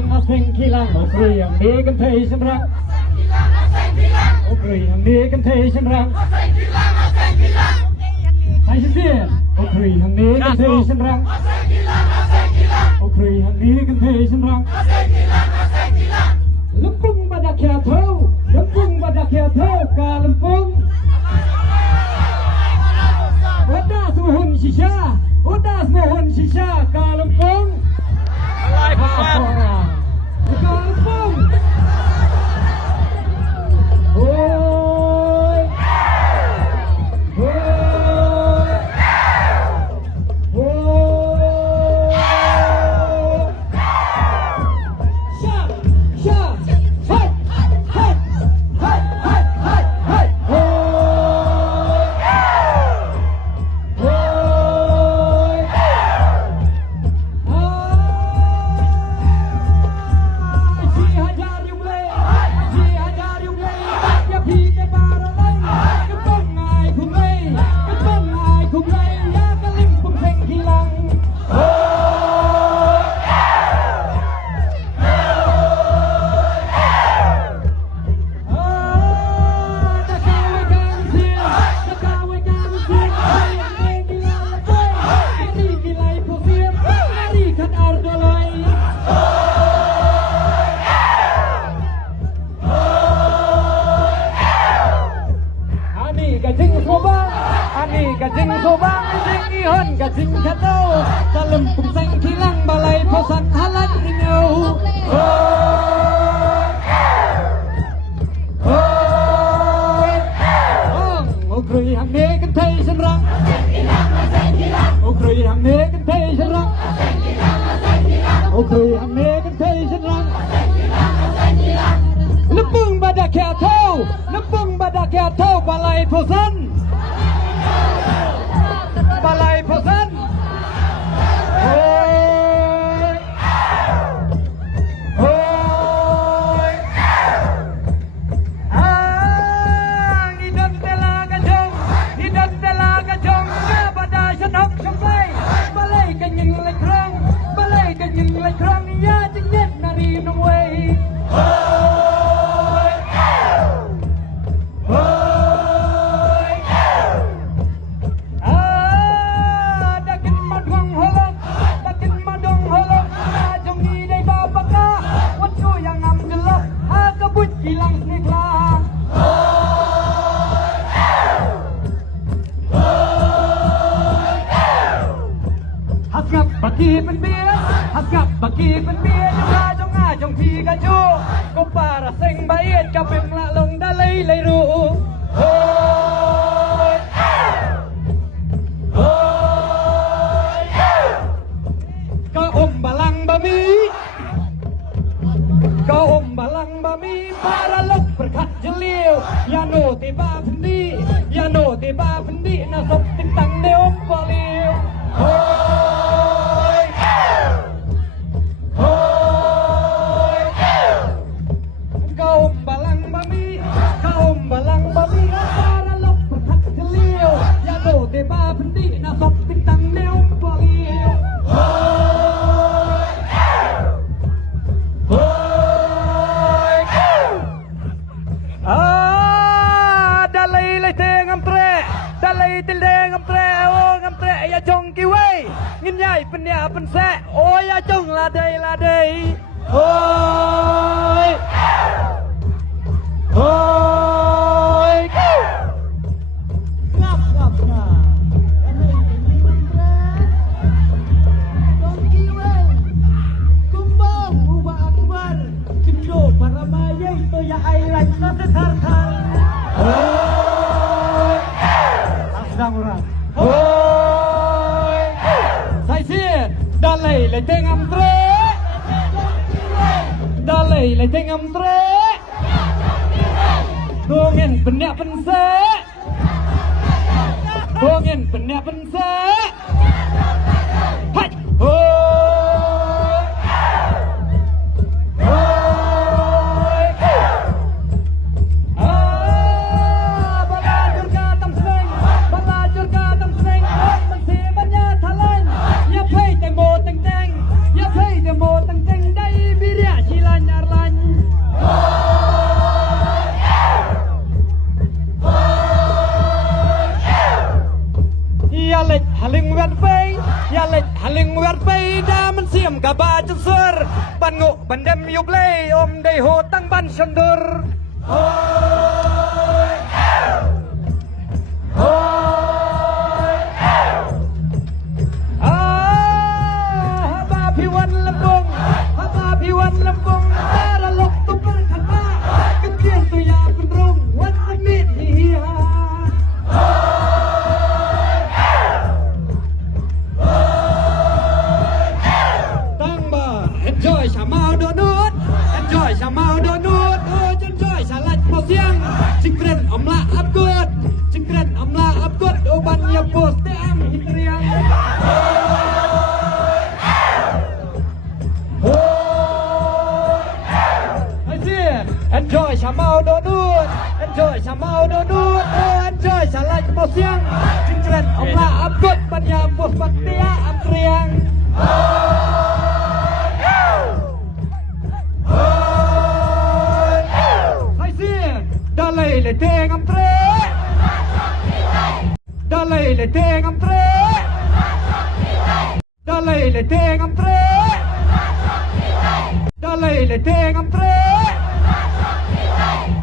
lang asing kilang Okri yang di kentai semrang Okri yang di kentai semrang Hai sisir Okri yang di kentai semrang Okri yang di kentai semrang Lempung pada kia thâu Lempung pada kia thâu Ka lempung Udas mohon sisa Udas mohon sisa Ka lempung Alay pesan. Ka lempung Hoi Hoi Hoi Syak Syak Hai Hai Hai Hai Hai Hai Hoi Hoi Si hajar yung lay Si hajar yung lay Ya pite para lay Kapag ngay kung lay Kapag ngay kung lay Ya kalimpong seng hilang Nakaway kang sin Ay kilala Nari kilay po sir Nari kan ardolay Ani gajing sobang Ani gajing sobang Gajing ihon gajing katau Sa lempung sang kilang Balay posan halat rinyo Okri hang ne kan thai semrang Okri hang ne kan thai semrang Okri hang ne kan thai semrang Lempung pada kia thâu Lempung pada kia thâu Balai posan Balai posan Hoi Hoi Idan tela gajong Idan tela gajong Nga pada senok semlay Balai kanyang lekrang Balai kanyang lekrang Ya jengit nari nung way Hoi Hoi Dakin madung holok Dakin madung holok Jom ni day babaka Wat ko yang am gelap Kabut hilang seniklah Hasngap bagi penbiar Hasngap bagi penbiar Jom nga jom pi gaju Ko para seng bait Kapim lalong dalay lay ru Hoi Hoi Kau balang bami Kau balang bami Para lok berkat jeliu Ya no tiba pendi Ya no tiba pendi Nasop tintang de baliu Hoi Hoi Kau balang bami Kau balang bami Para lok berkat jeliu Ya no tiba pendi Nasop tintang de baliu Hoi Hoi Dalay lay te ngam tre Dalay tilde ngam tre Oh ngam tre ya chong ki way Ngin nhai pen ya pen se Oh ya chong la day Hoi Hoi Ngap ngap ngap Kumbang ubah akbar Cindo para mayay to ya ay like na tetarkan Hoi Asdang orang Hoi Sai sir Dalay lay tengam tre Dalay lay tengam tre Bongin penyak pense Bongin penyak pense Hai Hoi Hoi Balajur ka tam seneng Balajur ka tam seneng Man si banyak talan Ya pay te mo teng teng Ya pay te mo teng teng Dai biria haling wer bay ya lech haling wer bay da man siam ka ba chu sur ban ngộ ban dem yu play om dei ho tăng ban sandur hoi hoi ba phi wan lampung ba phi wan lampung ta ra lok tu par khat ba kan kien tu ya kun rung wan mit hi ha enjoy sa mau do nút enjoy sa mau do nút enjoy sa lạch màu xiang chính kren om la ap good chính kren om la ap good o ban ya post te am hitriang hai sia enjoy sa mau do nút enjoy sa mau do nút enjoy sa lạch màu xiang chính kren om la ap good ban ya post bat te am triang Dalay le te ngam tre Dalay le te ngam tre Dalay le te ngam tre Dalay le te ngam tre